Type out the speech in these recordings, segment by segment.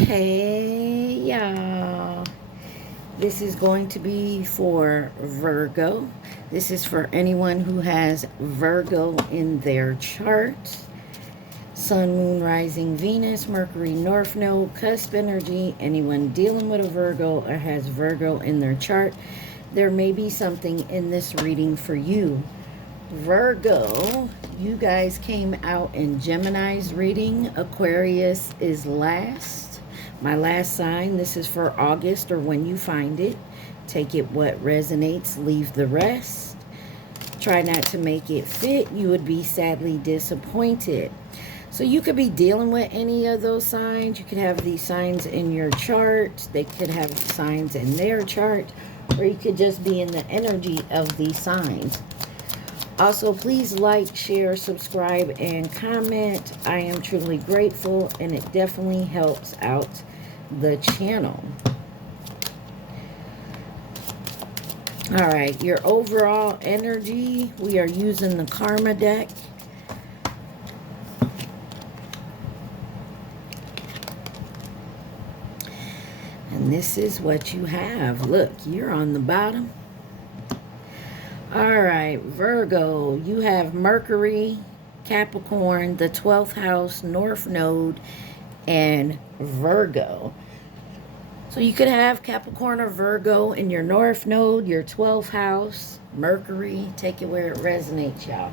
Hey y'all, this is going to be for Virgo. This is for anyone who has Virgo in their chart. Sun, Moon, Rising, Venus, Mercury, North Node, cusp energy. Anyone dealing with a Virgo or has Virgo in their chart, there may be something in this reading for you. Virgo, you guys came out in Gemini's reading. Aquarius is last. My last sign. This is for August or when you find it. Take it what resonates, leave the rest. Try not to make it fit. You would be sadly disappointed. So you could be dealing with any of those signs. You could have these signs in your chart. They could have signs in their chart. Or you could just be in the energy of these signs. Also, please like, share, subscribe, and comment. I am truly grateful, and it definitely helps out the channel. All right, your overall energy. We are using the Karma deck. And this is what you have. Look, you're on the bottom. All right, Virgo, you have Mercury, Capricorn, the 12th house, North Node, and Virgo. So you could have Capricorn or Virgo in your North Node, your 12th house, Mercury. Take it where it resonates, y'all.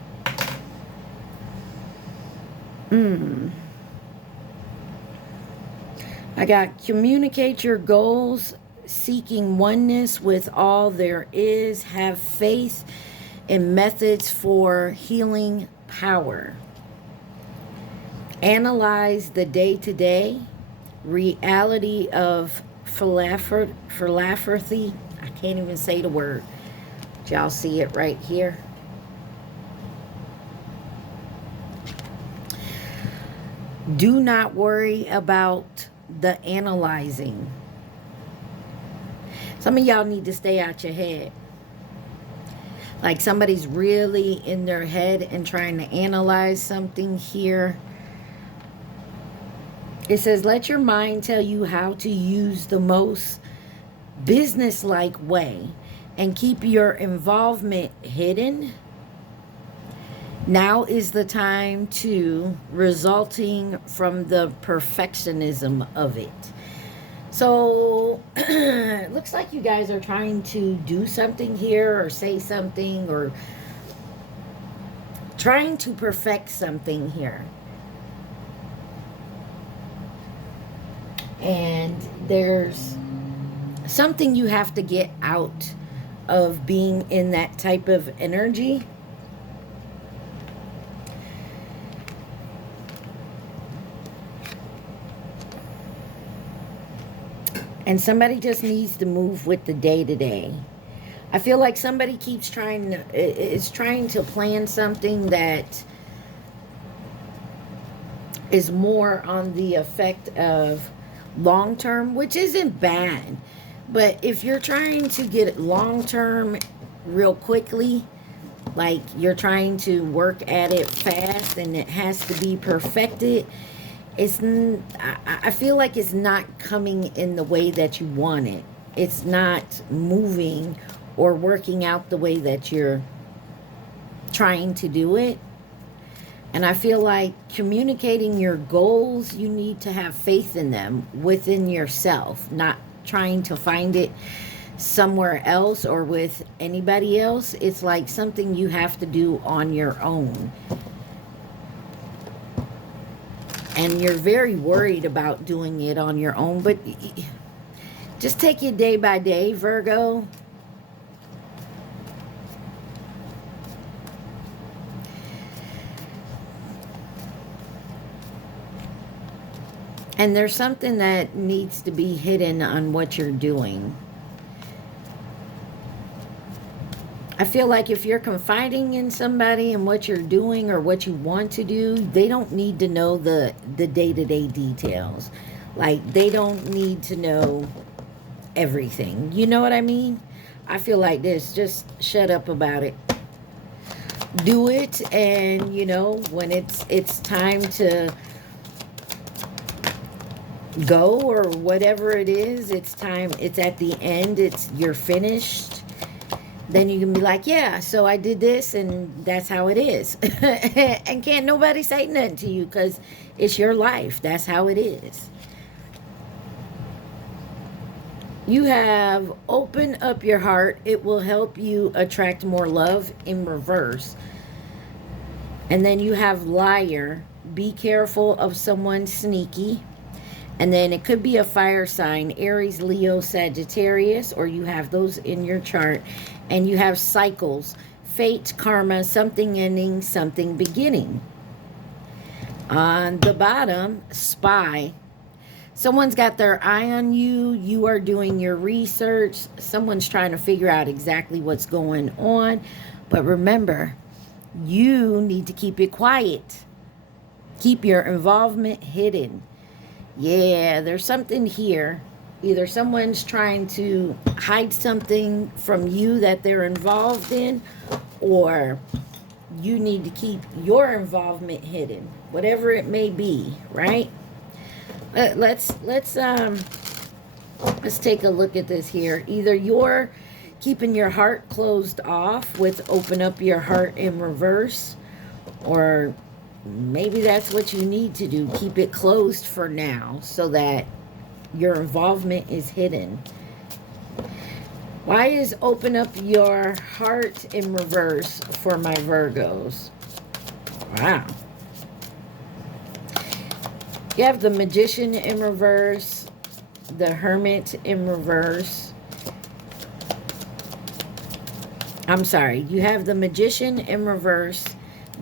I got communicate your goals, seeking oneness with all there is, have faith in methods for healing power. Analyze the day-to-day reality of philanthropy. I can't even say the word. Y'all see it right here. Do not worry about the analyzing. Some of y'all need to stay out your head. Like somebody's really in their head and trying to analyze something here. It says, let your mind tell you how to use the most business-like way and keep your involvement hidden. Now is the time to resulting from the perfectionism of it. So it looks like you guys are trying to do something here or say something or trying to perfect something here. And there's something you have to get out of being in that type of energy. And somebody just needs to move with the day-to-day. I feel like somebody keeps trying to plan something that is more on the effect of long-term, which isn't bad. But if you're trying to get it long-term real quickly, like you're trying to work at it fast and it has to be perfected, I feel like it's not coming in the way that you want it. It's not moving or working out the way that you're trying to do it. And I feel like communicating your goals, you need to have faith in them within yourself, not trying to find it somewhere else or with anybody else. It's like something you have to do on your own. And you're very worried about doing it on your own, but just take it day by day, Virgo. And there's something that needs to be hidden on what you're doing. I feel like if you're confiding in somebody and what you're doing or what you want to do, they don't need to know the day-to-day details. Like, they don't need to know everything. You know what I mean? I feel like this. Just shut up about it. Do it, and, you know, when it's time to go, or whatever it is, it's time, it's at the end, you're finished, then you can be like, yeah, so I did this and that's how it is. And can't nobody say nothing to you because it's your life. That's how it is. You have open up your heart. It will help you attract more love in reverse. And then you have liar. Be careful of someone sneaky. And then it could be a fire sign, Aries, Leo, Sagittarius, or you have those in your chart. And you have cycles, fate, karma, something ending, something beginning. On the bottom, spy. Someone's got their eye on you. You are doing your research. Someone's trying to figure out exactly what's going on. But remember, you need to keep it quiet. Keep your involvement hidden. Yeah, there's something here. Either someone's trying to hide something from you that they're involved in, or you need to keep your involvement hidden. Whatever it may be, right? Let's take a look at this here. Either you're keeping your heart closed off with open up your heart in reverse, or maybe that's what you need to do. Keep it closed for now so that your involvement is hidden. Why is open up your heart in reverse for my Virgos? Wow. You have the Magician in reverse, the Hermit in reverse. I'm sorry. You have the Magician in reverse,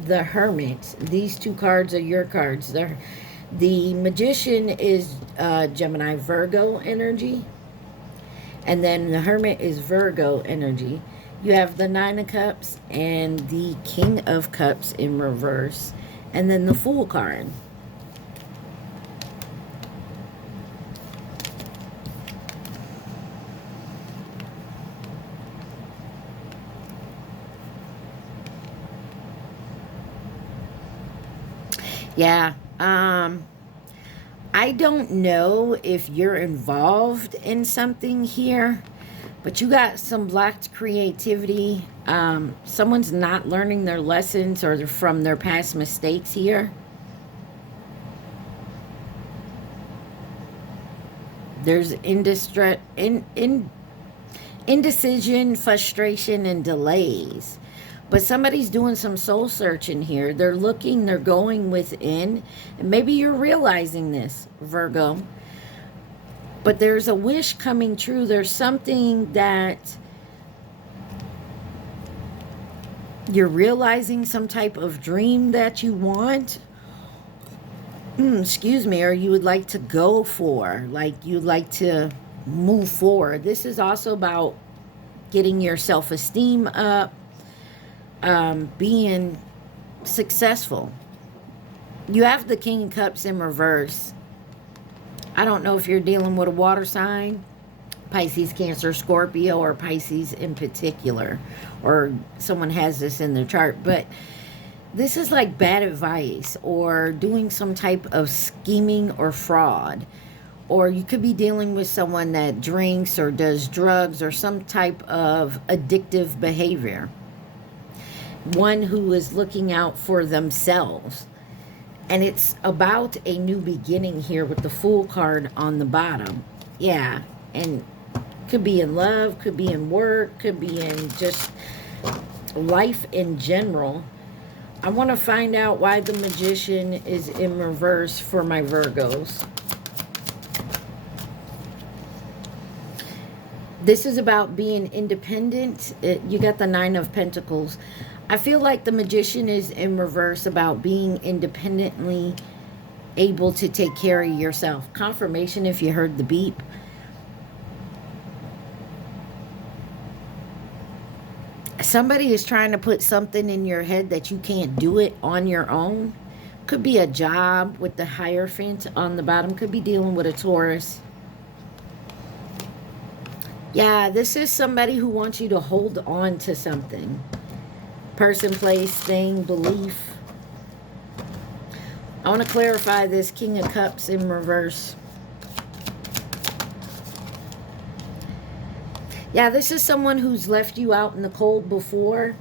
the Hermit. These two cards are your cards. The Magician is Gemini, Virgo energy. And then the Hermit is Virgo energy. You have the Nine of Cups and the King of Cups in reverse. And then the Fool card. Yeah, I don't know if you're involved in something here, but you got some blocked creativity. Someone's not learning their lessons or from their past mistakes here. There's indecision, frustration, and delays. But somebody's doing some soul searching here. They're looking, they're going within. And maybe you're realizing this, Virgo. But there's a wish coming true. There's something that you're realizing, some type of dream that you want. Excuse me, or you would like to go for. Like you'd like to move forward. This is also about getting your self-esteem up. Being successful. You have the King of Cups in reverse. I don't know if you're dealing with a water sign, Pisces, Cancer, Scorpio, or Pisces in particular, or someone has this in their chart, but this is like bad advice or doing some type of scheming or fraud. Or you could be dealing with someone that drinks or does drugs or some type of addictive behavior. One who is looking out for themselves. And it's about a new beginning here with the Fool card on the bottom. Yeah, and could be in love, could be in work, could be in just life in general. I want to find out why the Magician is in reverse for my Virgos. This is about being independent. You got the Nine of Pentacles. I feel like the Magician is in reverse about being independently able to take care of yourself. Confirmation if you heard the beep. Somebody is trying to put something in your head that you can't do it on your own. Could be a job with the Hierophant on the bottom. Could be dealing with a Taurus. Yeah, this is somebody who wants you to hold on to something. Person, place, thing, belief. I want to clarify this King of Cups in reverse. Yeah, this is someone who's left you out in the cold before.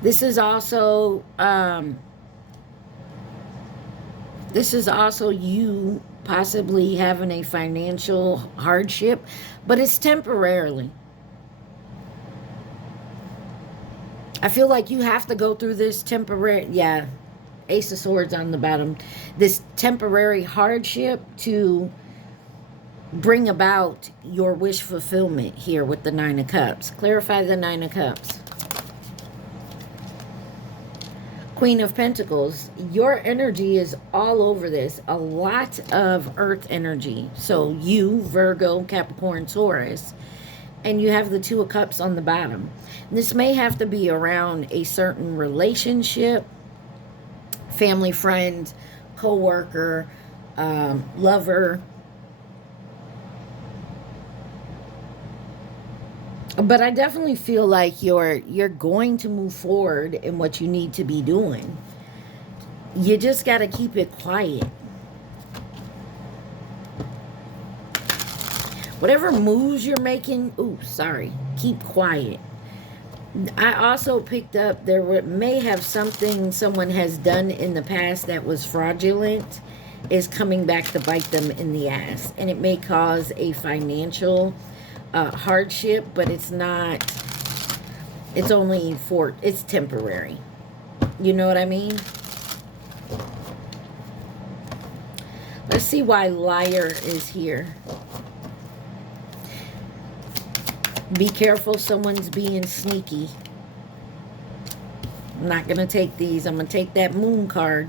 This is also you possibly having a financial hardship, but it's temporarily. I feel like you have to go through this temporary, yeah, Ace of Swords on the bottom, this temporary hardship to bring about your wish fulfillment here with the Nine of Cups. Clarify the Nine of Cups. Queen of Pentacles, your energy is all over this. A lot of earth energy. So you, Virgo, Capricorn, Taurus, and you have the Two of Cups on the bottom. This may have to be around a certain relationship, family, friend, co-worker, lover. But I definitely feel like you're going to move forward in what you need to be doing. You just got to keep it quiet. Whatever moves you're making, keep quiet. I also picked up there may have something someone has done in the past that was fraudulent is coming back to bite them in the ass. And it may cause a financial hardship, but it's not, it's temporary. You know what I mean? Let's see why liar is here. Be careful, someone's being sneaky. I'm not going to take these. I'm going to take that moon card.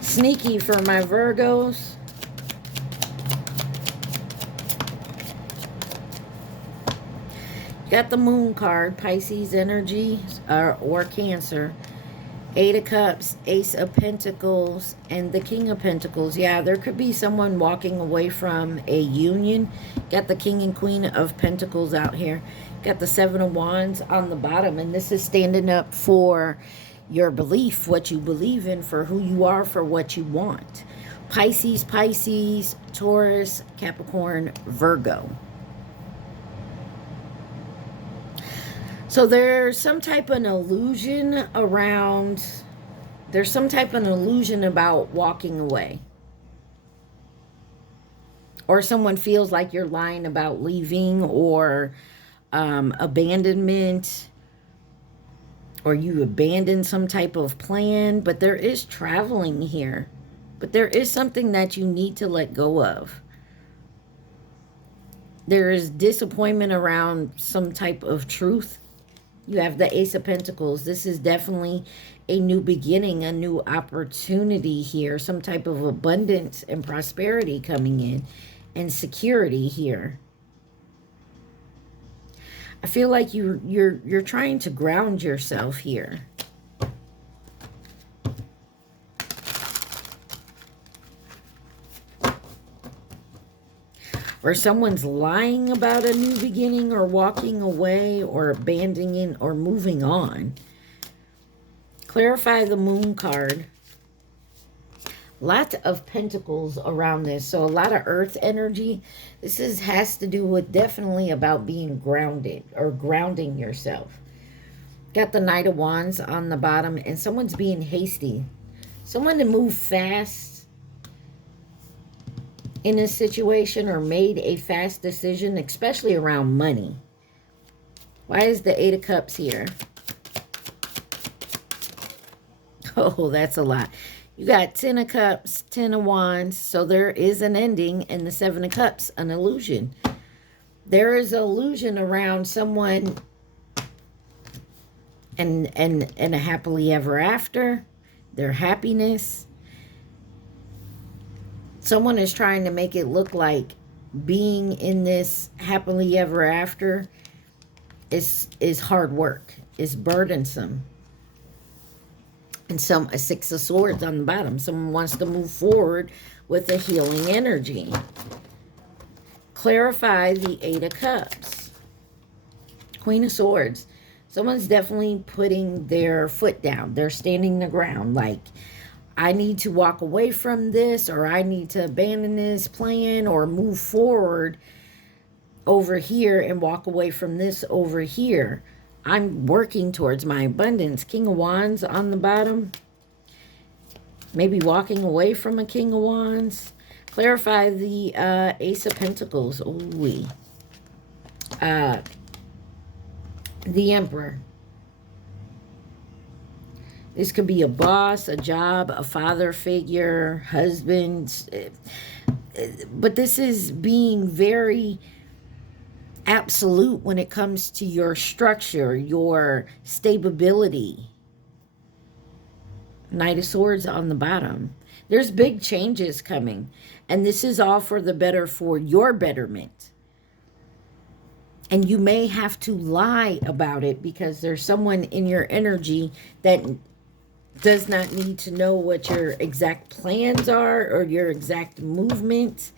Sneaky for my Virgos. Got the moon card, Pisces energy or Cancer. Eight of Cups, Ace of Pentacles, and the King of Pentacles. Yeah, there could be someone walking away from a union. Got the King and Queen of Pentacles out here. Got the Seven of Wands on the bottom. And this is standing up for your belief, what you believe in, for who you are, for what you want. Pisces, Taurus, Capricorn, Virgo. So there's some type of an illusion around, there's some type of an illusion about walking away. Or someone feels like you're lying about leaving, or abandonment, or you abandoned some type of plan. But there is traveling here. But there is something that you need to let go of. There is disappointment around some type of truth. You have the Ace of Pentacles. This is definitely a new beginning, a new opportunity here. Some type of abundance and prosperity coming in, and security here. I feel like you're trying to ground yourself here. Or someone's lying about a new beginning, or walking away, or abandoning, or moving on. Clarify the moon card. Lot of pentacles around this. So a lot of earth energy. This has to do with definitely about being grounded, or grounding yourself. Got the Knight of Wands on the bottom, and someone's being hasty. Someone to move fast in this situation, or made a fast decision, especially around money. Why is the Eight of Cups here? Oh, that's a lot. You got 10 of Cups, 10 of Wands. So there is an ending, and the Seven of Cups, an illusion. There is an illusion around someone and a happily ever after, their happiness. Someone is trying to make it look like being in this happily ever after is hard work, is burdensome. And a Six of Swords on the bottom. Someone wants to move forward with a healing energy. Clarify the Eight of Cups. Queen of Swords. Someone's definitely putting their foot down. They're standing the ground, like, I need to walk away from this, or I need to abandon this plan or move forward over here and walk away from this over here. I'm working towards my abundance. King of Wands on the bottom. Maybe walking away from a King of Wands. Clarify the Ace of Pentacles. Ooh-wee. The Emperor. This could be a boss, a job, a father figure, husband. But this is being very absolute when it comes to your structure, your stability. Knight of Swords on the bottom. There's big changes coming. And this is all for the better, for your betterment. And you may have to lie about it because there's someone in your energy that does not need to know what your exact plans are or your exact movement.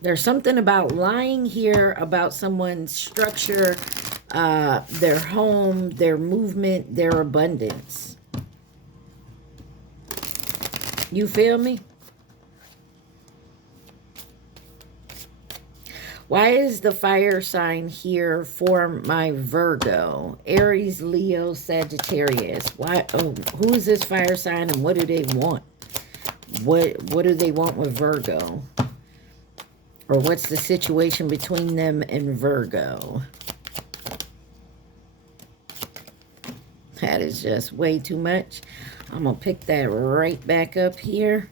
There's something about lying here about someone's structure, their home, their movement, their abundance. You feel me? Why is the fire sign here for my Virgo? Aries, Leo, Sagittarius. Why? Oh, who is this fire sign and what do they want? What do they want with Virgo? Or what's the situation between them and Virgo? That is just way too much. I'm going to pick that right back up here.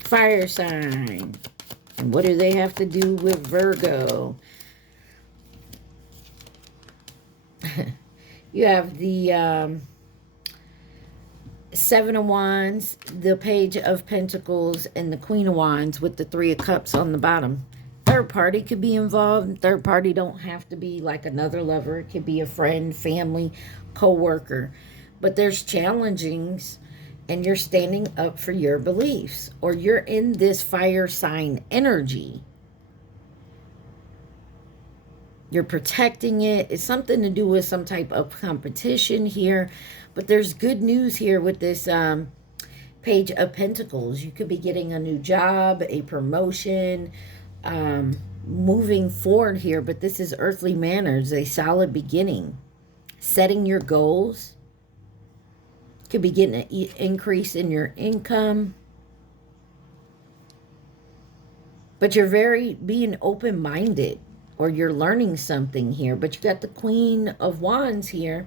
Fire sign. And what do they have to do with Virgo? You have the Seven of Wands, the Page of Pentacles, and the Queen of Wands with the Three of Cups on the bottom. Third party could be involved. Third party don't have to be like another lover. It could be a friend, family, co-worker. But there's challengings, and you're standing up for your beliefs, or you're in this fire sign energy. You're protecting it. It's something to do with some type of competition here. But there's good news here with this Page of Pentacles. You could be getting a new job, a promotion, moving forward here. But this is earthly manners, a solid beginning. Setting your goals. Could be getting an increase in your income. But you're being open-minded, or you're learning something here. But you got the Queen of Wands here,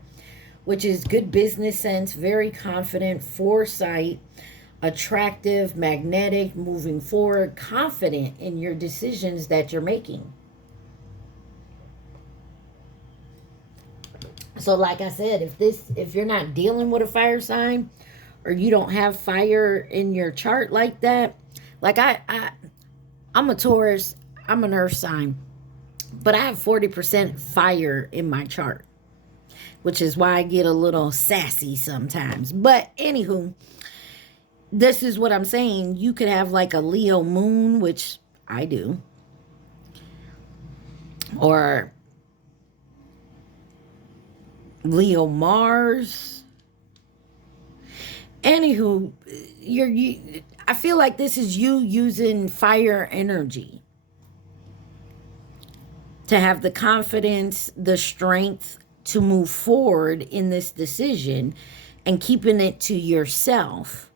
which is good business sense, very confident, foresight, attractive, magnetic, moving forward, confident in your decisions that you're making. So like I said, if you're not dealing with a fire sign, or you don't have fire in your chart like that, like I'm a Taurus, I'm an earth sign, but I have 40% fire in my chart, which is why I get a little sassy sometimes. But anywho, this is what I'm saying. You could have like a Leo moon, which I do, or Leo Mars. Anywho, I feel like this is you using fire energy to have the confidence, the strength to move forward in this decision, and keeping it to yourself,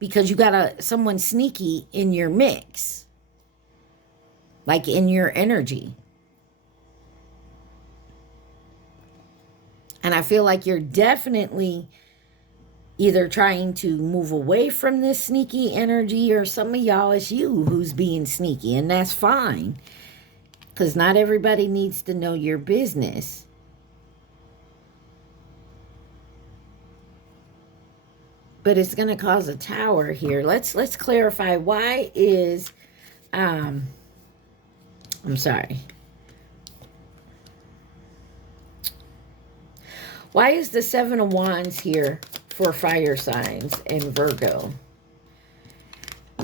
because you got someone sneaky in your mix, like in your energy. And I feel like you're definitely either trying to move away from this sneaky energy, or some of y'all, it's you who's being sneaky. And that's fine, because not everybody needs to know your business. But it's going to cause a tower here. Let's clarify. Why is, I'm sorry. Why is the Seven of Wands here for fire signs and Virgo?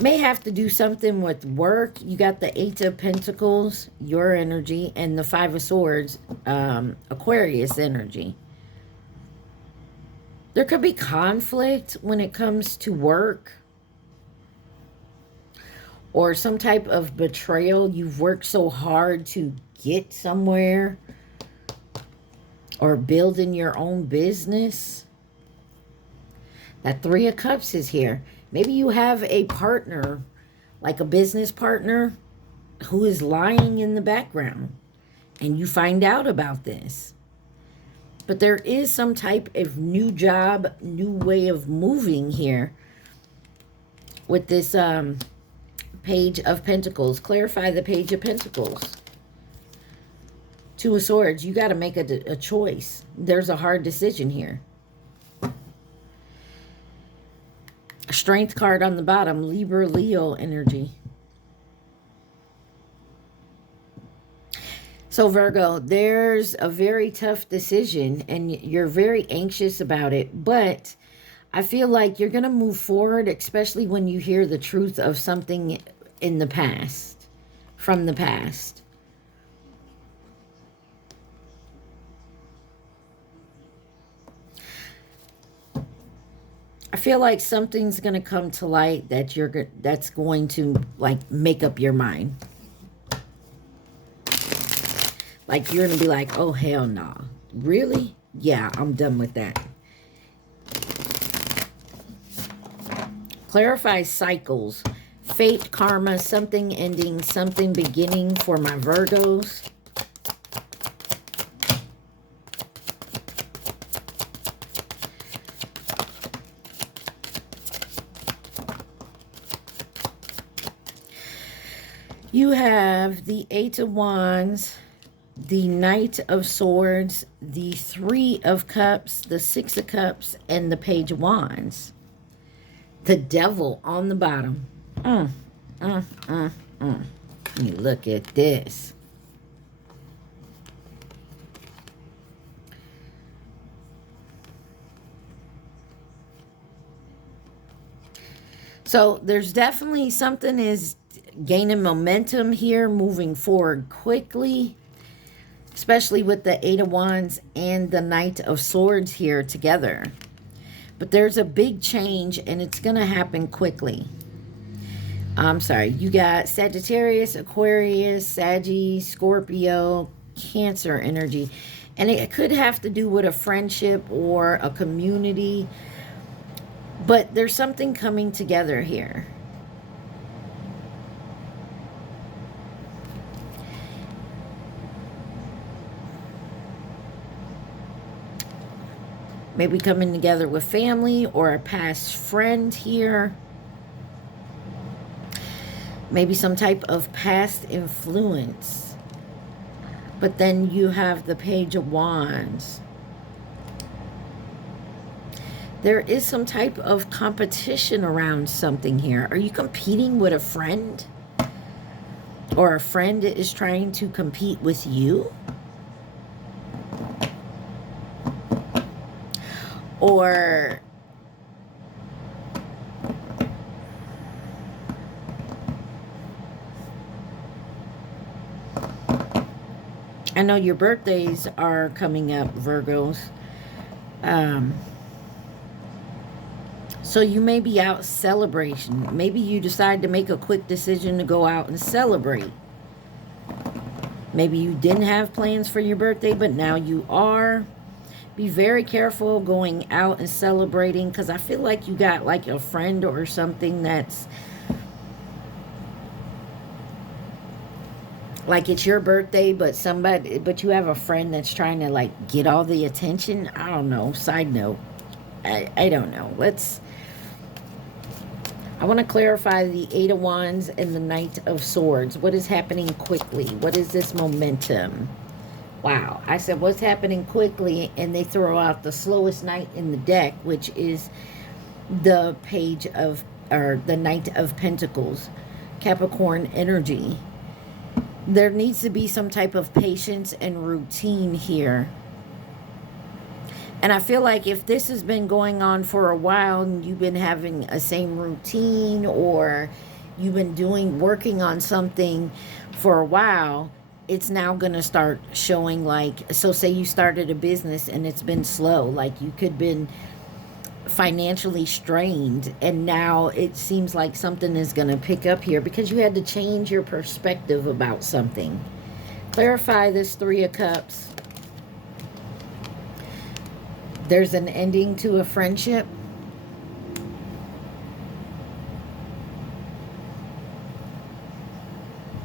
May have to do something with work. You got the Eight of Pentacles, your energy, and the Five of Swords, Aquarius energy. There could be conflict when it comes to work, or some type of betrayal. You've worked so hard to get somewhere, or building your own business. That Three of Cups is here. Maybe you have a partner, like a business partner, who is lying in the background, and you find out about this. But there is some type of new job, new way of moving here with this Page of Pentacles. Clarify the Page of Pentacles. Two of Swords. You got to make a choice. There's a hard decision here. A Strength card on the bottom. Libra, Leo energy. So Virgo, there's a very tough decision and you're very anxious about it, but I feel like you're going to move forward, especially when you hear the truth of something in the past, from the past. I feel like something's going to come to light that that's going to like make up your mind. Like you're going to be like, oh hell no. Nah. Really? Yeah, I'm done with that. Clarify cycles. Fate, karma, something ending, something beginning for my Virgos. You have the Eight of Wands, the Knight of Swords, the Three of Cups, the Six of Cups, and the Page of Wands. The Devil on the bottom. You look at this. So there's definitely something is gaining momentum here, moving forward quickly, especially with the Eight of Wands and the Knight of Swords here together. But there's a big change and it's going to happen quickly. I'm sorry. You got Sagittarius, Aquarius, Sagittarius, Scorpio, Cancer energy. And it could have to do with a friendship or a community. But there's something coming together here. Maybe coming together with family or a past friend here. Maybe some type of past influence. But then you have the Page of Wands. There is some type of competition around something here. Are you competing with a friend? Or a friend is trying to compete with you? Or I know your birthdays are coming up, Virgos. So you may be out celebrating. Maybe you decide to make a quick decision to go out and celebrate. Maybe you didn't have plans for your birthday, but now you are. Be very careful going out and celebrating, because I feel like you got like a friend or something that's like it's your birthday, but you have a friend that's trying to like get all the attention. I don't know. Side note. I don't know. I want to clarify the Eight of Wands and the Knight of Swords. What is happening quickly? What is this momentum? Wow. I said what's happening quickly, and they throw out the slowest knight in the deck, which is the the Knight of Pentacles. Capricorn energy. There needs to be some type of patience and routine here. And I feel like if this has been going on for a while and you've been having a same routine, or you've been working on something for a while, it's now going to start showing. Like, so say you started a business and it's been slow, like you could been financially strained, and now it seems like something is going to pick up here because you had to change your perspective about something. Clarify this Three of Cups. There's an ending to a friendship.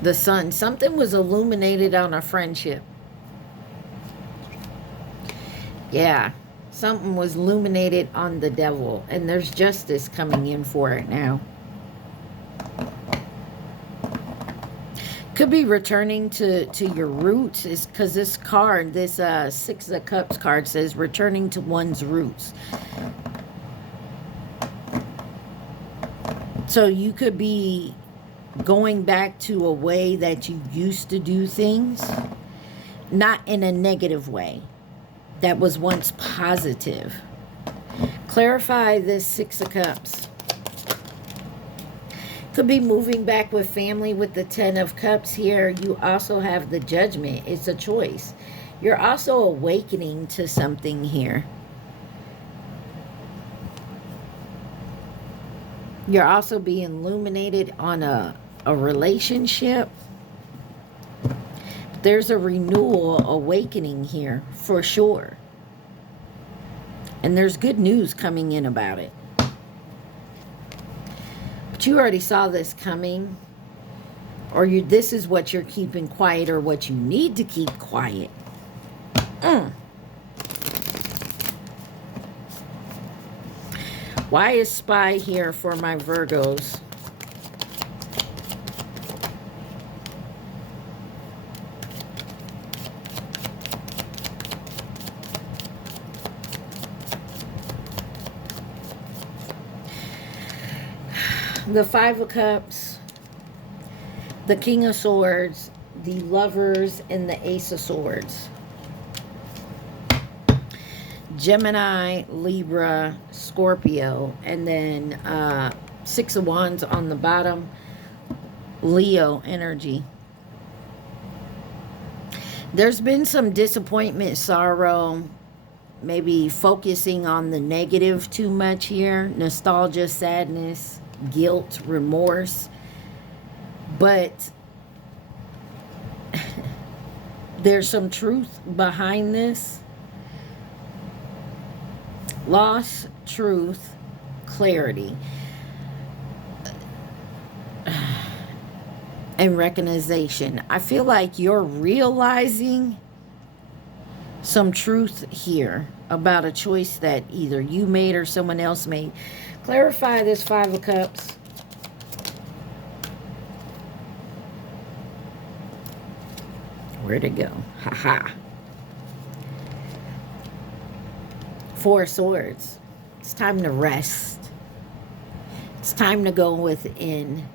The Sun. Something was illuminated on a friendship. Yeah. Something was illuminated on the Devil. And there's justice coming in for it now. Could be returning to your roots. Is because this card, this Six of Cups card, says returning to one's roots. So you could be going back to a way that you used to do things. Not in a negative way. That was once positive. Clarify this Six of Cups. Could be moving back with family with the Ten of Cups here. You also have the Judgment. It's a choice. You're also awakening to something here. You're also being illuminated on a relationship. There's a renewal awakening here for sure. And there's good news coming in about it. But you already saw this coming. Or this is what you're keeping quiet, or what you need to keep quiet. Why is Spy here for my Virgos? The Five of Cups, the King of Swords, the Lovers, and the Ace of Swords. Gemini, Libra, Scorpio, and then Six of Wands on the bottom, Leo energy. There's been some disappointment, sorrow, maybe focusing on the negative too much here, nostalgia, sadness, guilt, remorse. But there's some truth behind this. Loss, truth, clarity, and recognition. I feel like you're realizing some truth here about a choice that either you made or someone else made. Clarify this Five of Cups. Where'd it go? Ha-ha. Four of Swords. It's time to rest. It's time to go within.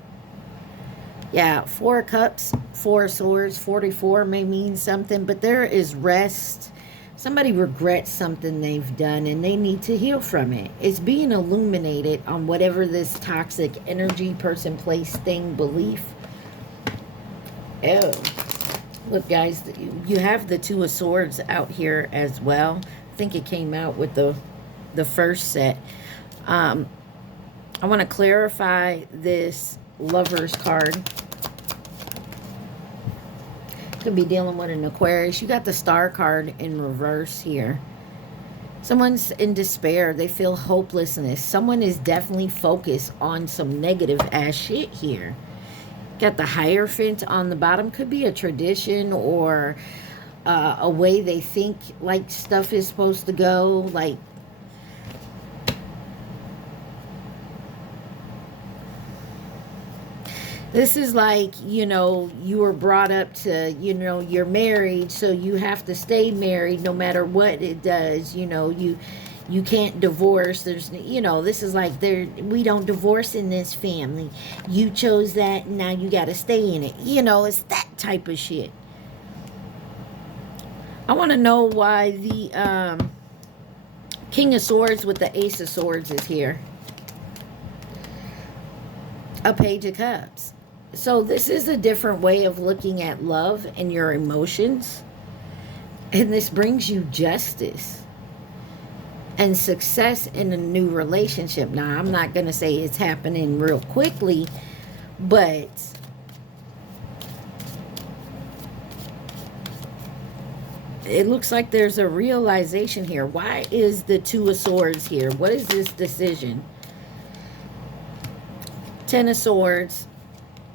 Yeah, Four of Cups, Four of Swords, 44 may mean something, but there is rest. Somebody regrets something they've done and they need to heal from it. It's being illuminated on whatever this toxic energy, person, place, thing, belief. Oh, look guys, you have the Two of Swords out here as well. I think it came out with the first set. I want to clarify this Lovers card. Could be dealing with an Aquarius. You got the Star card in reverse here. Someone's in despair. They feel hopelessness. Someone is definitely focused on some negative ass shit here. Got the Hierophant on the bottom. Could be a tradition or a way they think like stuff is supposed to go. Like, this is like, you know, you were brought up to, you know, you're married, so you have to stay married no matter what it does. You know, you can't divorce. There's, you know, this is like, we don't divorce in this family. You chose that, and now you got to stay in it. You know, it's that type of shit. I want to know why the King of Swords with the Ace of Swords is here. A Page of Cups. So this is a different way of looking at love and your emotions. And this brings you justice and success in a new relationship. Now, I'm not going to say it's happening real quickly, but it looks like there's a realization here. Why is the Two of Swords here? What is this decision? Ten of Swords,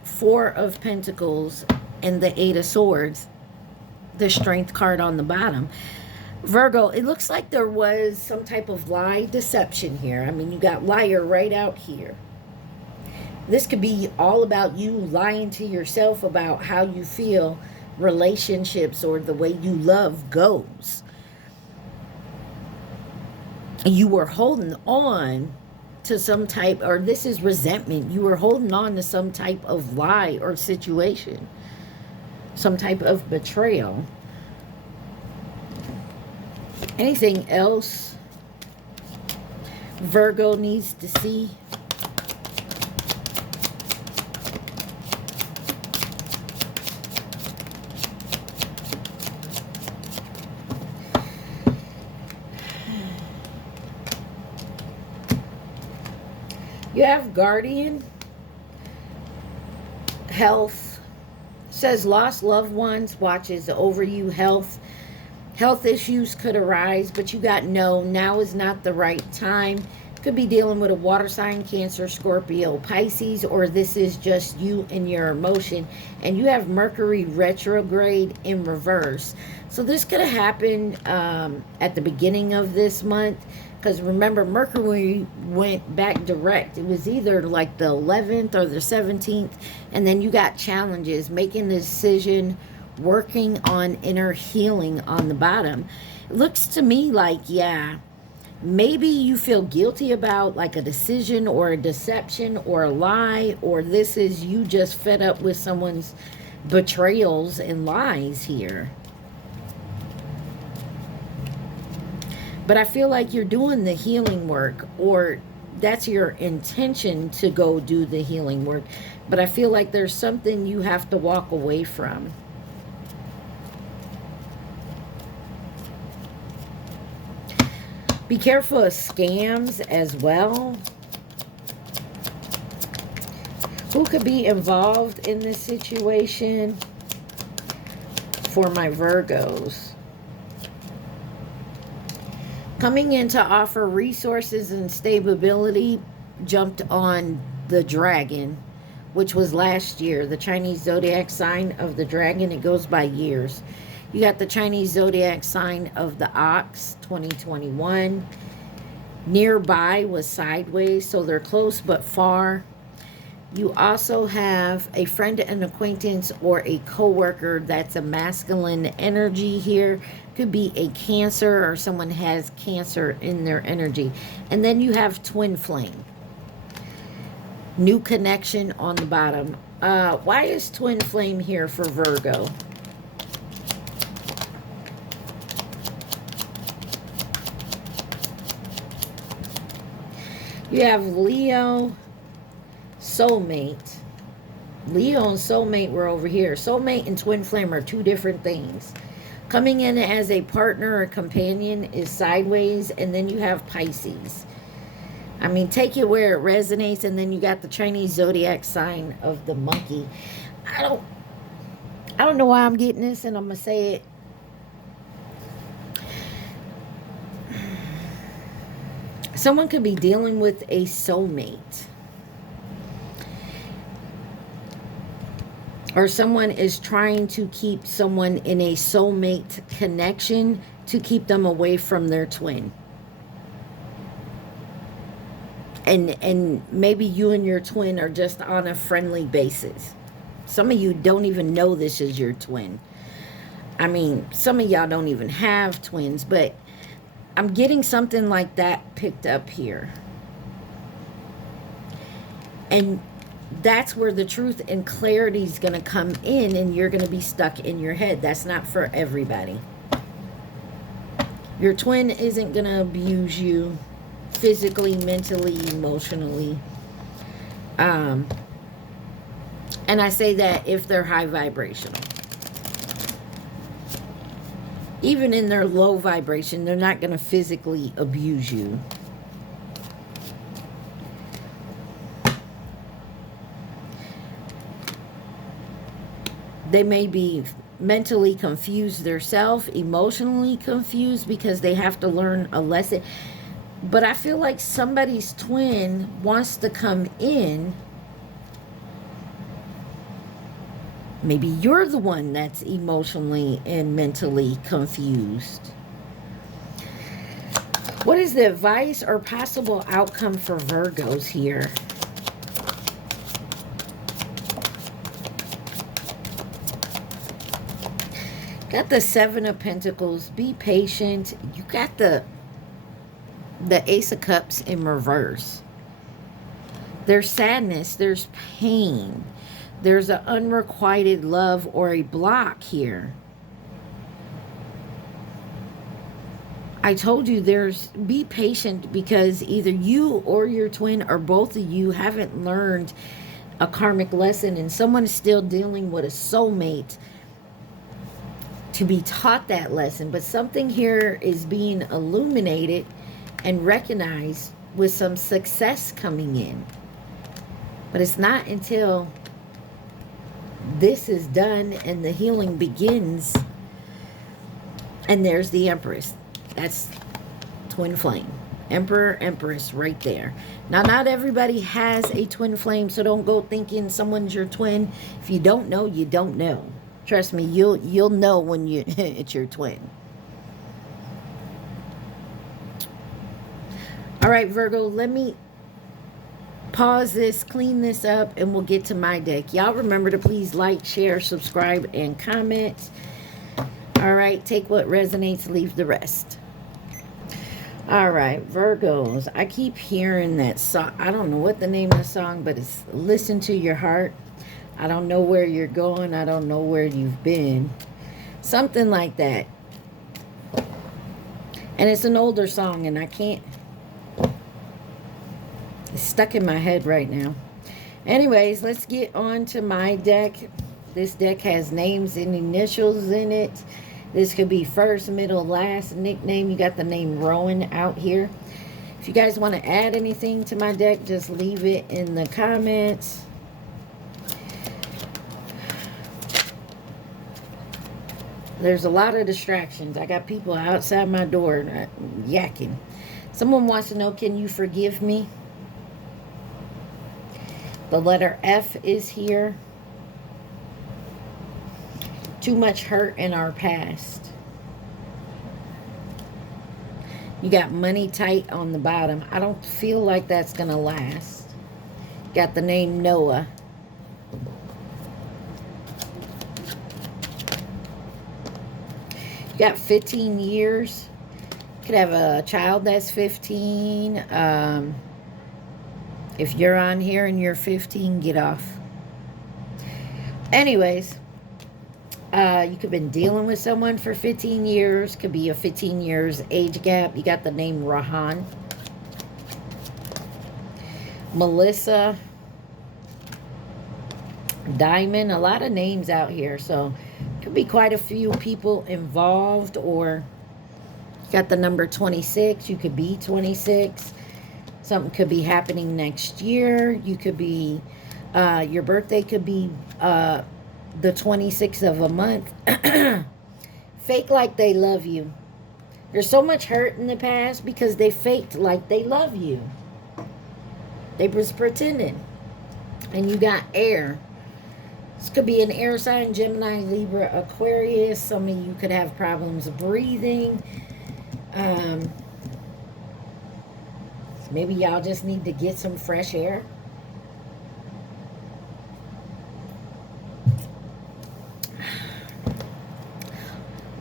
Four of Pentacles, and the Eight of Swords. The Strength card on the bottom. Virgo, it looks like there was some type of lie, deception here. I mean, you got liar right out here. This could be all about you lying to yourself about how you feel relationships or the way you love goes. You were holding on to some type, or this is resentment. You were holding on to some type of lie or situation. Some type of betrayal. Anything else Virgo needs to see? You have Guardian, health, says lost loved ones, watches over you, health. Health issues could arise, but you got no, now is not the right time. Could be dealing with a water sign, Cancer, Scorpio, Pisces, or this is just you and your emotion. And you have Mercury retrograde in reverse. So this could have happened at the beginning of this month. Because remember, Mercury went back direct. It was either like the 11th or the 17th. And then you got challenges, making the decision, working on inner healing on the bottom. It looks to me like, yeah, maybe you feel guilty about like a decision or a deception or a lie, or this is you just fed up with someone's betrayals and lies here. But I feel like you're doing the healing work, or that's your intention to go do the healing work. But I feel like there's something you have to walk away from. Be careful of scams as well. Who could be involved in this situation for my Virgos? Coming in to offer resources and stability, jumped on the dragon, which was last year. The Chinese zodiac sign of the dragon, it goes by years. You got the Chinese zodiac sign of the ox, 2021. Nearby was sideways, so they're close but far. You also have a friend, an acquaintance, or a co-worker that's a masculine energy here. Could be a Cancer, or someone has Cancer in their energy. And then you have twin flame. New connection on the bottom. Why is twin flame here for Virgo? You have Leo, soulmate. Leo and soulmate were over here. Soulmate and twin flame are two different things. Coming in as a partner or companion is sideways, and then you have Pisces. I mean, take it where it resonates, and then you got the Chinese zodiac sign of the monkey. I don't know why I'm getting this, and I'm gonna say it. Someone could be dealing with a soulmate. Or someone is trying to keep someone in a soulmate connection to keep them away from their twin. And maybe you and your twin are just on a friendly basis. Some of you don't even know this is your twin. I mean, some of y'all don't even have twins, but I'm getting something like that picked up here. And that's where the truth and clarity is going to come in, and you're going to be stuck in your head. That's not for everybody. Your twin isn't going to abuse you physically, mentally, emotionally. And I say that if they're high vibrational. Even in their low vibration, they're not going to physically abuse you. They may be mentally confused themselves, emotionally confused, because they have to learn a lesson. But I feel like somebody's twin wants to come in. Maybe you're the one that's emotionally and mentally confused. What is the advice or possible outcome for Virgos here? Got the Seven of Pentacles. Be patient. You got the Ace of Cups in reverse. There's sadness. There's pain. There's an unrequited love or a block here. I told you be patient, because either you or your twin or both of you haven't learned a karmic lesson, and someone's still dealing with a soulmate to be taught that lesson. But something here is being illuminated and recognized with some success coming in. But it's not until this is done and the healing begins. And there's the Empress. That's twin flame. Emperor, Empress right there. Now, not everybody has a twin flame, so don't go thinking someone's your twin. If you don't know, you don't know. Trust me, you'll know when it's your twin. All right, Virgo, let me pause this, clean this up, and we'll get to my deck. Y'all remember to please like, share, subscribe, and comment. All right, take what resonates, leave the rest. All right, Virgos, I keep hearing that song. I don't know what the name of the song, but it's Listen to Your Heart. I don't know where you're going. I don't know where you've been. Something like that. And it's an older song, and I can't. It's stuck in my head right now. Anyways, let's get on to my deck. This deck has names and initials in it. This could be first, middle, last nickname. You got the name Rowan out here. If you guys want to add anything to my deck, just leave it in the comments. There's a lot of distractions. I got people outside my door yakking. Someone wants to know, can you forgive me? The letter F is here. Too much hurt in our past. You got money tight on the bottom. I don't feel like that's going to last. Got the name Noah. You got 15 years. Could have a child that's 15. If you're on here and you're 15, get off. Anyways, you could have been dealing with someone for 15 years. Could be a 15 years age gap. You got the name Rahan. Melissa. Diamond. A lot of names out here. So, could be quite a few people involved. Or, you got the number 26. You could be 26. Something could be happening next year. You could be, your birthday could be the 26th of a month. Fake like they love you. There's so much hurt in the past because they faked like they love you. They was pretending. And you got air. This could be an air sign, Gemini, Libra, Aquarius. Some of you could have problems breathing. Maybe y'all just need to get some fresh air.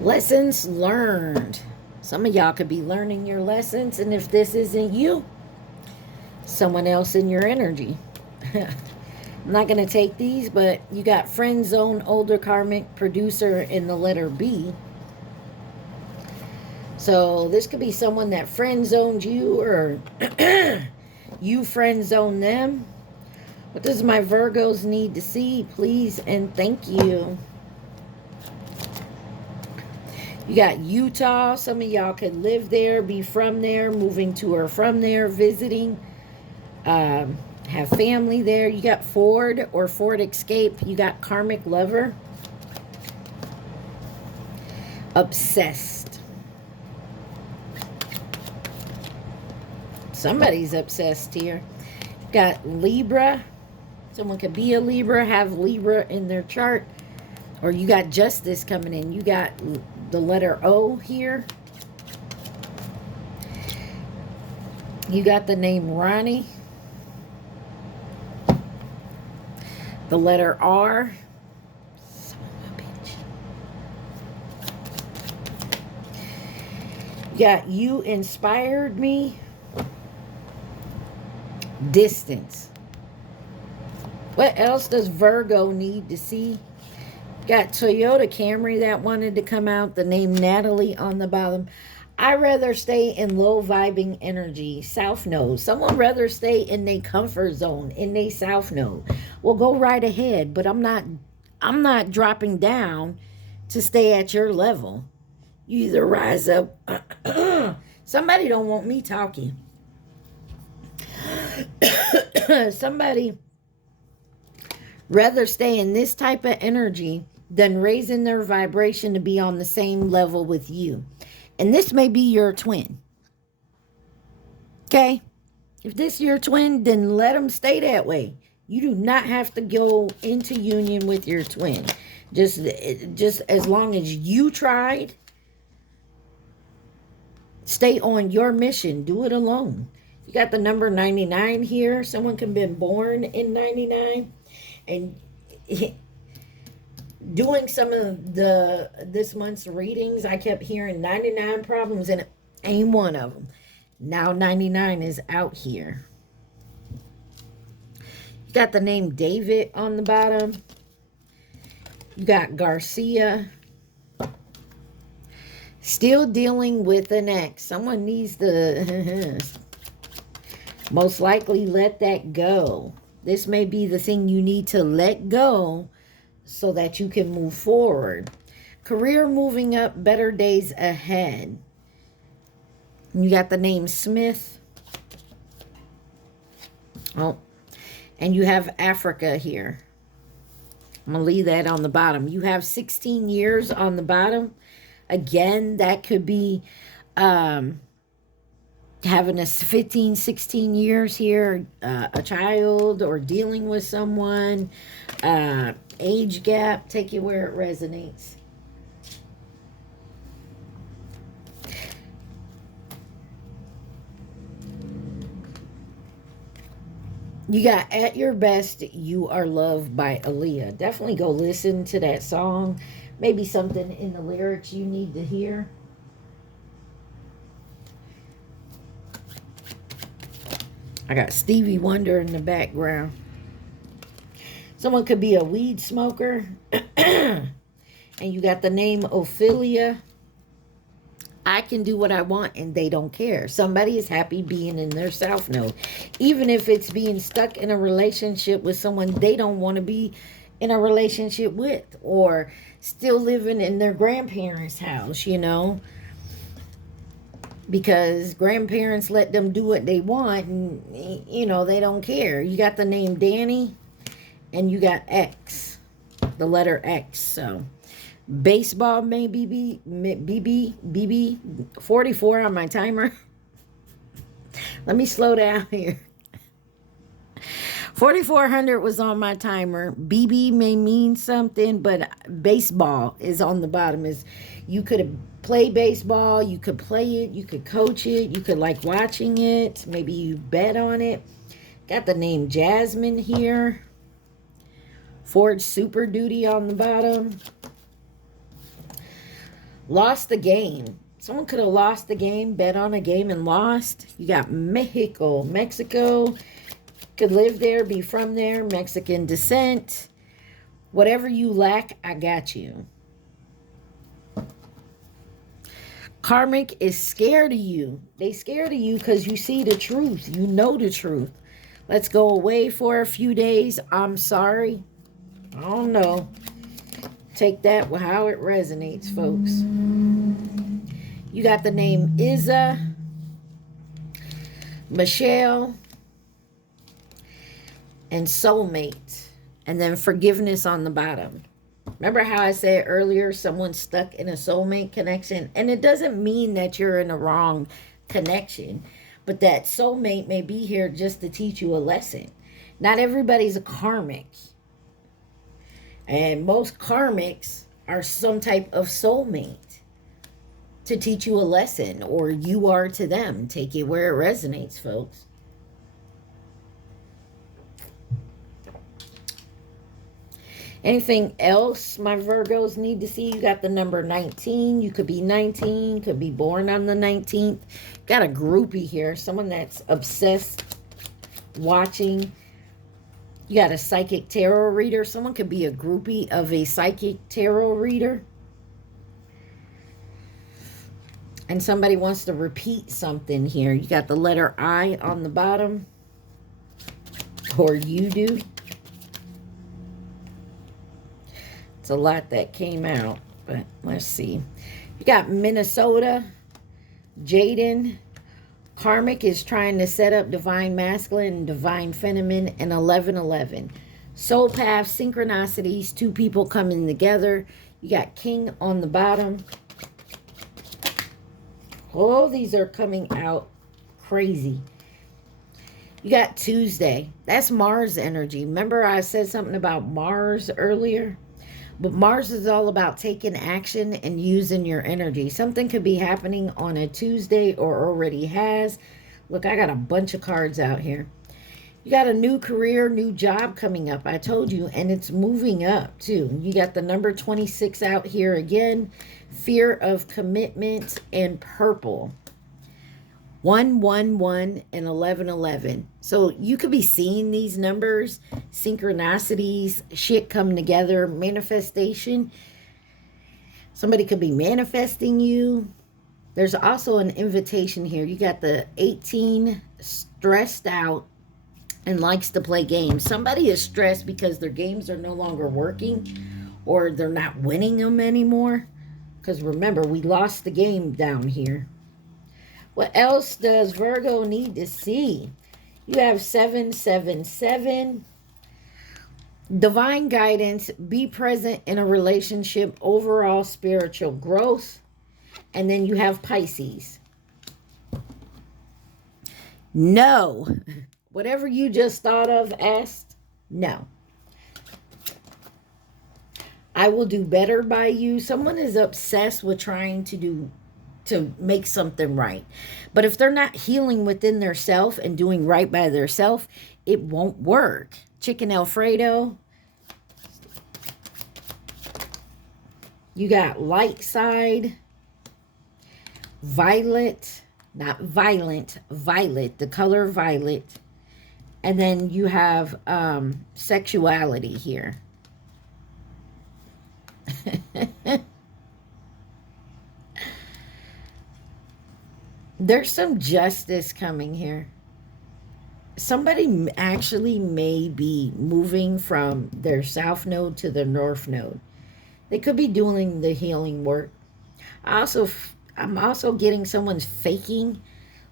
Lessons learned. Some of y'all could be learning your lessons, and if this isn't you, someone else in your energy. I'm not going to take these, but you got friend zone, older karmic, producer, in the letter B. So this could be someone that friend zoned you, or you friend zone them. What does my Virgos need to see? Please and thank you. You got Utah. Some of y'all could live there, be from there, moving to or from there, visiting, have family there. You got Ford or Ford Escape. You got karmic lover. Obsessed. Somebody's obsessed here. You got Libra. Someone could be a Libra, have Libra in their chart. Or you got justice coming in. You got the letter O here. You got the name Ronnie. The letter R. Son of a bitch. You got you inspired me. Distance. What else does Virgo need to see? Got Toyota Camry that wanted to come out. The name Natalie on the bottom. I rather stay in low vibing energy. South node. Someone rather stay in their comfort zone, in their south node. Well, go right ahead, but I'm not dropping down to stay at your level. You either rise up. Somebody don't want me talking. Somebody rather stay in this type of energy than raising their vibration to be on the same level with you. And this may be your twin. Okay? If this is your twin, then let them stay that way. You do not have to go into union with your twin. Just as long as you tried, stay on your mission. Do it alone. You got the number 99 here. Someone can be born in 99. And doing some of this month's readings, I kept hearing 99 problems, and it ain't one of them. Now 99 is out here. You got the name David on the bottom. You got Garcia. Still dealing with an ex. Someone needs to most likely let that go. This may be the thing you need to let go so that you can move forward. Career moving up, better days ahead. You got the name Smith. Oh, and you have Africa here. I'm going to leave that on the bottom. You have 16 years on the bottom. Again, that could be having a 15, 16 years here, a child, or dealing with someone, age gap. Take it where it resonates. You got At Your Best, You Are Loved by Aaliyah. Definitely go listen to that song. Maybe something in the lyrics you need to hear. I got Stevie Wonder in the background. Someone could be a weed smoker. And you got the name Ophelia. I can do what I want and they don't care. Somebody is happy being in their south node. Even if it's being stuck in a relationship with someone they don't want to be in a relationship with. Or still living in their grandparents' house, you know. Because grandparents let them do what they want and, you know, they don't care. You got the name Danny and you got X. The letter X, so... Baseball, maybe, BB, 44 on my timer. Let me slow down here. 4,400 was on my timer. BB may mean something, but baseball is on the bottom. Is you could play baseball, you could play it, you could coach it, you could like watching it. Maybe you bet on it. Got the name Jasmine here. Ford Super Duty on the bottom. Lost the game. Someone could have lost the game, bet on a game and lost. You got Mexico. Could live there, be from there, Mexican descent. Whatever you lack, I got you. Karmic is scared of you. They scared of you because you see the truth. You know the truth. Let's go away for a few days. I'm sorry. I don't know. Take that how it resonates, folks. You got the name Isa, Michelle, and soulmate. And then forgiveness on the bottom. Remember how I said earlier, someone's stuck in a soulmate connection? And it doesn't mean that you're in a wrong connection. But that soulmate may be here just to teach you a lesson. Not everybody's a karmic. And most karmics are some type of soulmate to teach you a lesson. Or you are to them. Take it where it resonates, folks. Anything else my Virgos need to see? You got the number 19. You could be 19. Could be born on the 19th. Got a groupie here. Someone that's obsessed watching. You got a psychic tarot reader. Someone could be a groupie of a psychic tarot reader. And somebody wants to repeat something here. You got the letter I on the bottom. Or you do. A lot that came out, but let's see. You got Minnesota, Jaden. Karmic is trying to set up divine masculine and divine feminine, and 1111. Soul path, synchronicities, two people coming together. You got King on the bottom. Oh, these are coming out crazy. You got Tuesday. That's Mars energy. Remember I said something about Mars earlier? But Mars is all about taking action and using your energy. Something could be happening on a Tuesday or already has. Look, I got a bunch of cards out here. You got a new career, new job coming up. I told you, and it's moving up too. You got the number 26 out here again. Fear of commitment and purple. 111 and 1111. So you could be seeing these numbers, synchronicities, shit come together, manifestation. Somebody could be manifesting you. There's also an invitation here. You got the 18, stressed out and likes to play games. Somebody is stressed because their games are no longer working or they're not winning them anymore. Because remember, we lost the game down here. What else does Virgo need to see? You have 777. Divine guidance. Be present in a relationship. Overall spiritual growth. And then you have Pisces. No. Whatever you just thought of, asked, no. I will do better by you. Someone is obsessed with trying to make something right. But if they're not healing within their self and doing right by their self, it won't work. Chicken Alfredo. You got light side. Violet. Not violent. Violet. The color violet. And then you have sexuality here. There's some justice coming here. Somebody actually may be moving from their south node to their north node. They could be doing the healing work. I'm also getting someone's faking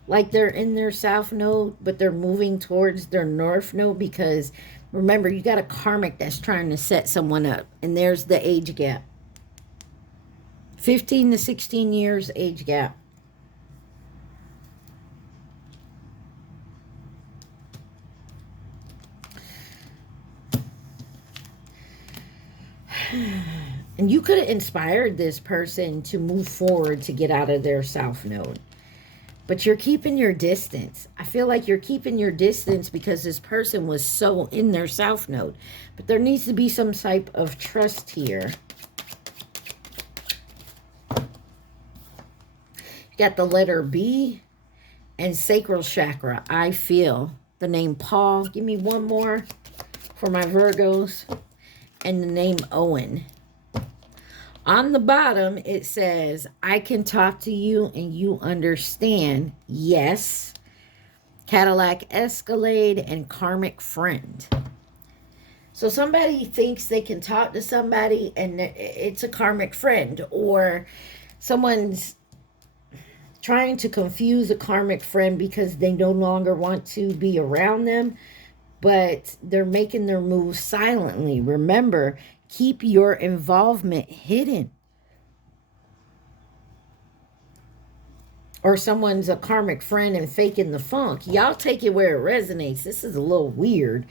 like they're in their south node, but they're moving towards their north node because, remember, you got a karmic that's trying to set someone up. And there's the age gap. 15 to 16 years age gap. And you could have inspired this person to move forward to get out of their south node. But you're keeping your distance. I feel like you're keeping your distance because this person was so in their south node. But there needs to be some type of trust here. You got the letter B and sacral chakra. I feel the name Paul. Give me one more for my Virgos. And the name Owen. On the bottom, it says, I can talk to you and you understand. Yes. Cadillac Escalade and karmic friend. So somebody thinks they can talk to somebody and it's a karmic friend, or someone's trying to confuse a karmic friend because they no longer want to be around them, but they're making their moves silently. Remember, keep your involvement hidden. Or someone's a karmic friend and faking the funk. Y'all take it where it resonates. This is a little weird.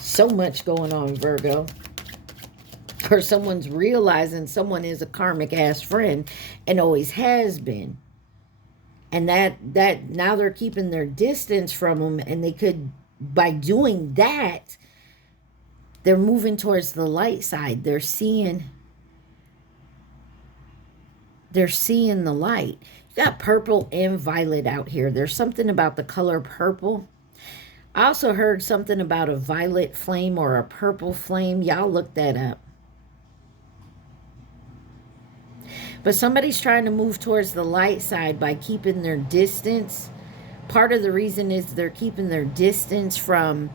So much going on, Virgo. Or someone's realizing someone is a karmic ass friend and always has been. And that now they're keeping their distance from them, and they could, by doing that, they're moving towards the light side. They're seeing the light. You got purple and violet out here. There's something about the color purple. I also heard something about a violet flame or a purple flame. Y'all look that up. But somebody's trying to move towards the light side by keeping their distance. Part of the reason is they're keeping their distance from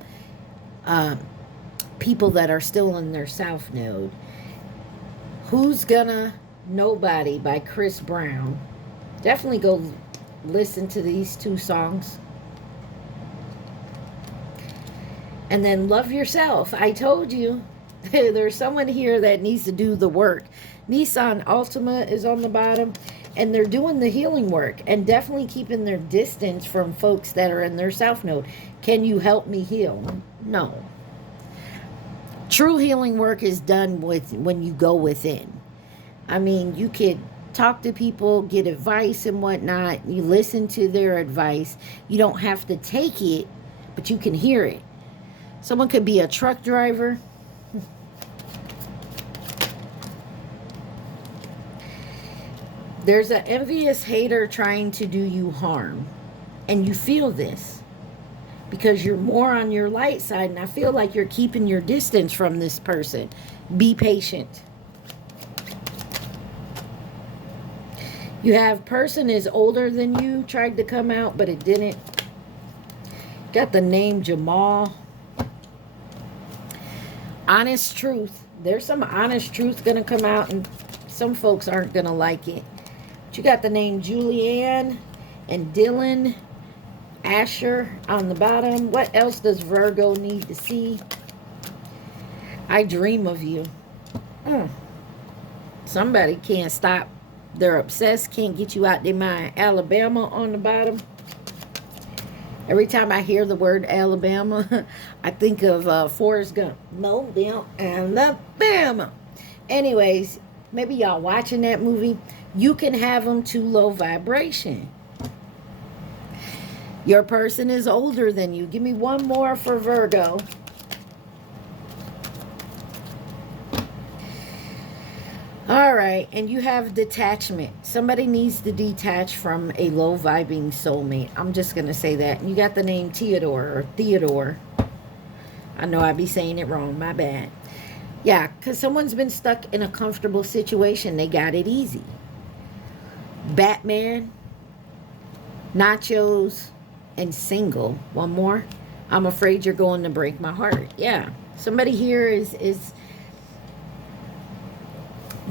people that are still in their south node. Who's Gonna Nobody by Chris Brown. Definitely go listen to these two songs. And then Love Yourself. I told you, there's someone here that needs to do the work. Nissan Altima is on the bottom, and they're doing the healing work and definitely keeping their distance from folks that are in their south node. Can you help me heal? No. True healing work is done when you go within. I mean, you could talk to people, get advice and whatnot. You listen to their advice. You don't have to take it, but you can hear it. Someone could be a truck driver. There's an envious hater trying to do you harm. And you feel this because you're more on your light side. And I feel like you're keeping your distance from this person. Be patient. You have person is older than you, tried to come out, but it didn't. Got the name Jamal. Honest truth. There's some honest truth going to come out, and some folks aren't going to like it. But you got the name Julianne and Dylan Asher on the bottom. What else does Virgo need to see? I dream of you. Somebody can't stop. They're obsessed. Can't get you out their mind. Alabama on the bottom. Every time I hear the word Alabama, I think of Forrest Gump. Mobile, Alabama. Anyways, maybe y'all watching that movie. You can have them too low vibration. Your person is older than you. Give me one more for Virgo. All right, and you have detachment. Somebody needs to detach from a low vibing soulmate. I'm just going to say that. And you got the name Theodore. I know I be saying it wrong. My bad. Yeah, because someone's been stuck in a comfortable situation. They got it easy. Batman, nachos, and single. One more. I'm afraid you're going to break my heart. Yeah, somebody here is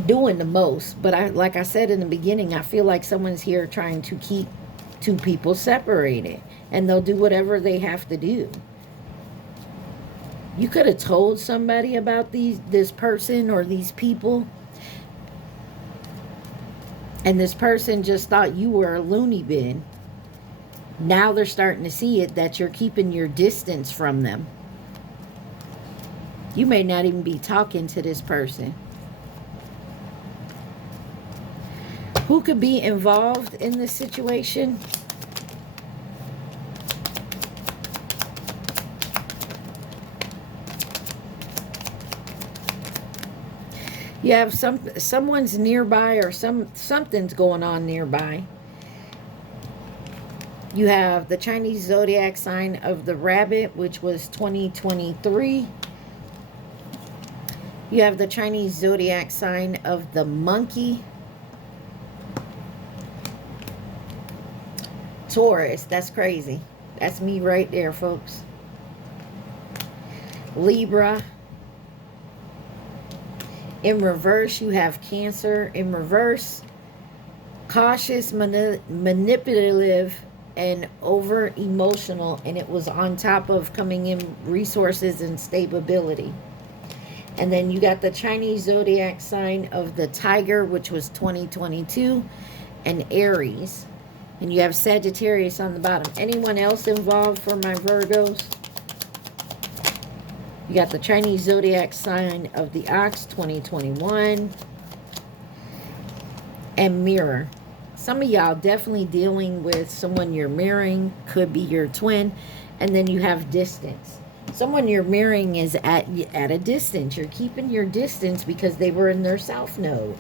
doing the most, but like I said in the beginning, I feel like someone's here trying to keep two people separated, and they'll do whatever they have to do. You could have told somebody about this person or these people, and this person just thought you were a loony bin. Now they're starting to see it, that you're keeping your distance from them. You may not even be talking to this person. Who could be involved in this situation? You have someone's nearby, or something's going on nearby. You have the Chinese zodiac sign of the rabbit, which was 2023. You have the Chinese zodiac sign of the monkey. Taurus, that's crazy. That's me right there, folks. Libra. In reverse, you have Cancer. In reverse, cautious, manipulative, and over emotional, and it was on top of coming in resources and stability. And then you got the Chinese zodiac sign of the tiger, which was 2022, and Aries. And you have Sagittarius on the bottom. Anyone else involved for my Virgos? You got the Chinese zodiac sign of the ox, 2021, and mirror. Some of y'all definitely dealing with someone you're mirroring, could be your twin, and then you have distance. Someone you're mirroring is at a distance. You're keeping your distance because they were in their south node.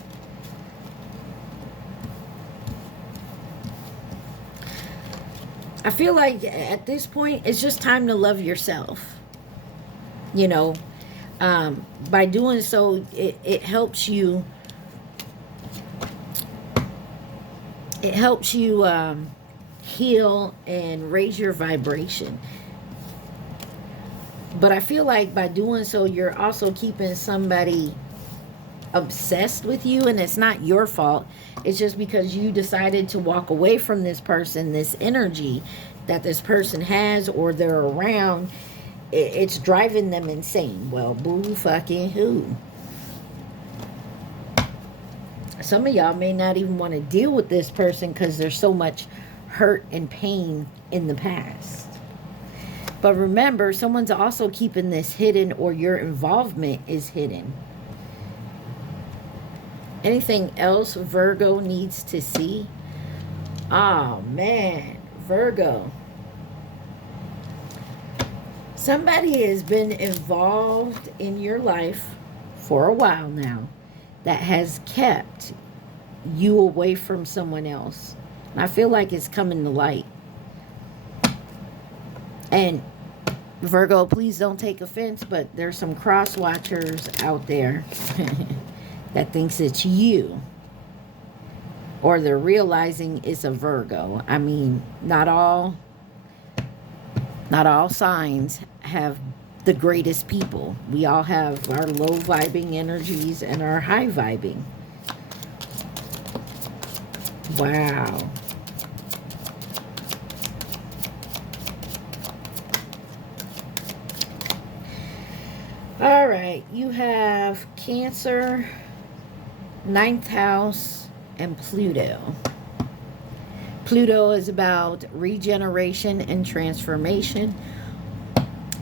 I feel like at this point, it's just time to love yourself. You know, by doing so, it helps you. It helps you heal and raise your vibration. But I feel like by doing so, you're also keeping somebody obsessed with you, and it's not your fault. It's just because you decided to walk away from this person, this energy that this person has or they're around. It's driving them insane. Well, boo fucking who? Some of y'all may not even want to deal with this person because there's so much hurt and pain in the past. But remember, someone's also keeping this hidden, or your involvement is hidden. Anything else Virgo needs to see? Oh, man. Virgo. Somebody has been involved in your life for a while now that has kept you away from someone else. And I feel like it's coming to light. And Virgo, please don't take offense, but there's some cross watchers out there that thinks it's you. Or they're realizing it's a Virgo. I mean, not all signs have the greatest people. We all have our low vibing energies and our high vibing. Wow. All right, you have Cancer, 9th house, and Pluto. Pluto is about regeneration and transformation.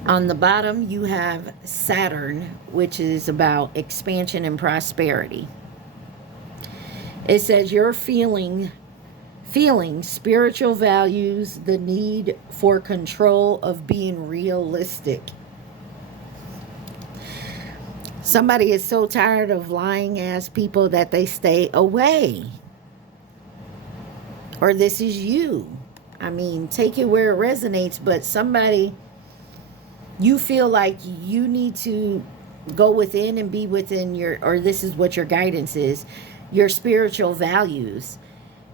On the bottom, you have Saturn, which is about expansion and prosperity. It says you're feeling spiritual values, the need for control of being realistic. Somebody is so tired of lying ass people that they stay away. Or this is you. I mean, take it where it resonates, but somebody, you feel like you need to go within and be within your, or this is what your guidance is, your spiritual values.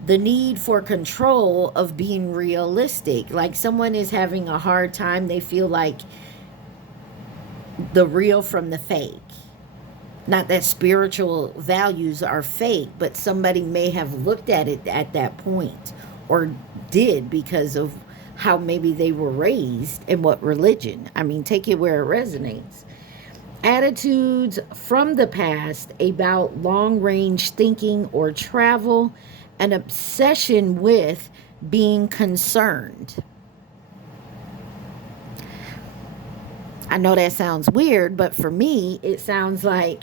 The need for control of being realistic. Like someone is having a hard time. They feel like the real from the fake. Not that spiritual values are fake, but somebody may have looked at it at that point, or did, because of how maybe they were raised and what religion. I mean, take it where it resonates. Attitudes from the past about long-range thinking or travel, an obsession with being concerned. I know that sounds weird, but for me, it sounds like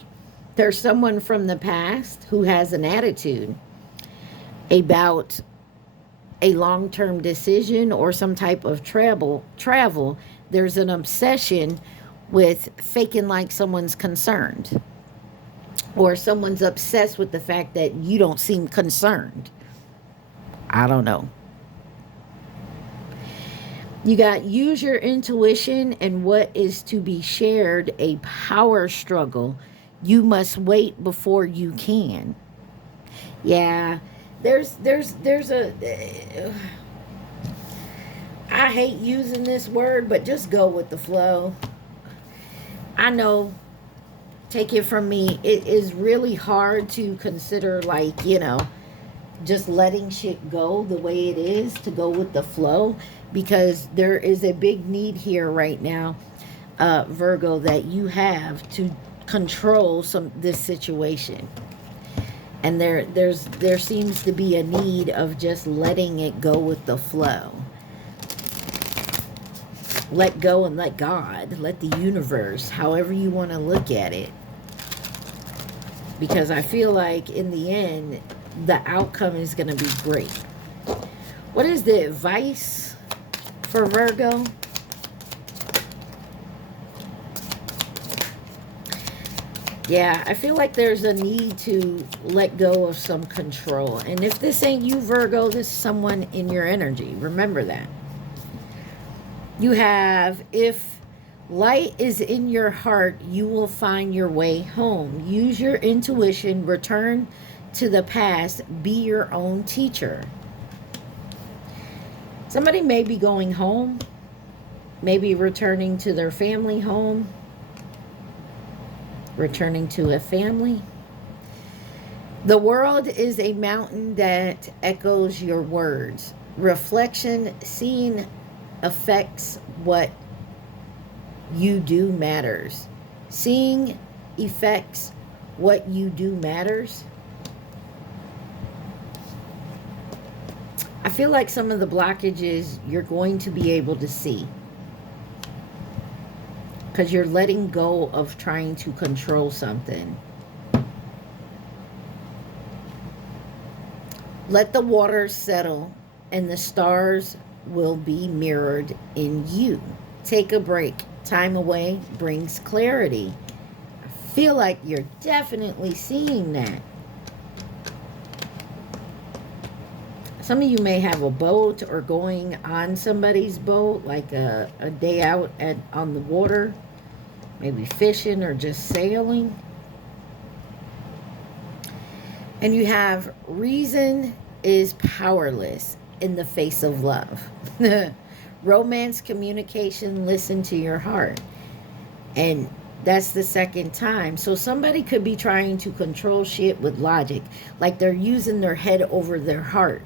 there's someone from the past who has an attitude about a long-term decision or some type of travel. There's an obsession with faking like someone's concerned, or someone's obsessed with the fact that you don't seem concerned. I don't know. You got use your intuition and what is to be shared, a power struggle. You must wait before you can. Yeah, there's a I hate using this word, but just go with the flow. I know, take it from me, it is really hard to consider, like, just letting shit go the way it is, to go with the flow, because there is a big need here right now, Virgo, that you have to control this situation. And there seems to be a need of just letting it go with the flow. Let go and let God, let the universe, however you want to look at it. Because I feel like in the end, the outcome is going to be great. What is the advice for Virgo? Yeah, I feel like there's a need to let go of some control. And if this ain't you, Virgo, this is someone in your energy. Remember that. You have, if light is in your heart, you will find your way home. Use your intuition. Return to the past. Be your own teacher. Somebody may be going home. Maybe returning to their family home. Returning to a family. The world is a mountain that echoes your words. Reflection, seeing affects what you do matters. Seeing affects what you do matters. I feel like some of the blockages you're going to be able to see, because you're letting go of trying to control something. Let the waters settle and the stars will be mirrored in you. Take a break. Time away brings clarity. I feel like you're definitely seeing that. Some of you may have a boat or going on somebody's boat, like a day out on the water, maybe fishing or just sailing. And you have reason is powerless in the face of love. Romance, communication, listen to your heart. And that's the second time. So somebody could be trying to control shit with logic, like they're using their head over their heart,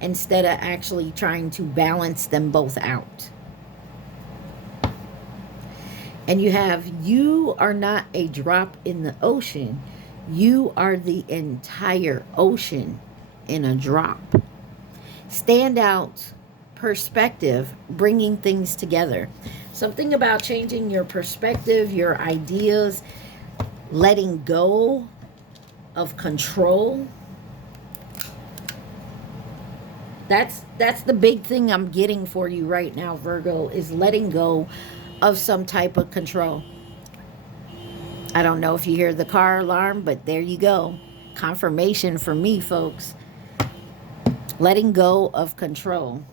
instead of actually trying to balance them both out. And you have, you are not a drop in the ocean. You are the entire ocean in a drop. Stand out, perspective, bringing things together. Something about changing your perspective, your ideas, letting go of control. That's the big thing I'm getting for you right now, Virgo, is letting go of some type of control. I don't know if you hear the car alarm, but there you go. Confirmation for me, folks. Letting go of control.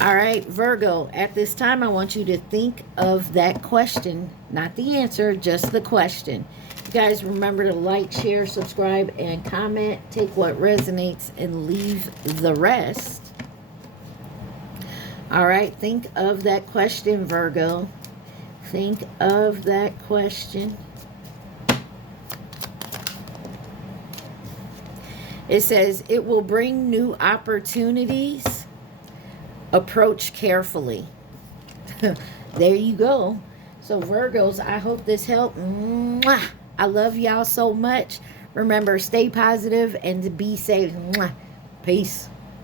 All right, Virgo, at this time, I want you to think of that question, not the answer, just the question. You guys remember to like, share, subscribe, and comment. Take what resonates and leave the rest. All right, think of that question, Virgo. Think of that question. It says, it will bring new opportunities. Approach carefully. There you go. So Virgos, I hope this helped. Mwah! I love y'all so much. Remember, stay positive and to be safe. Mwah! Peace.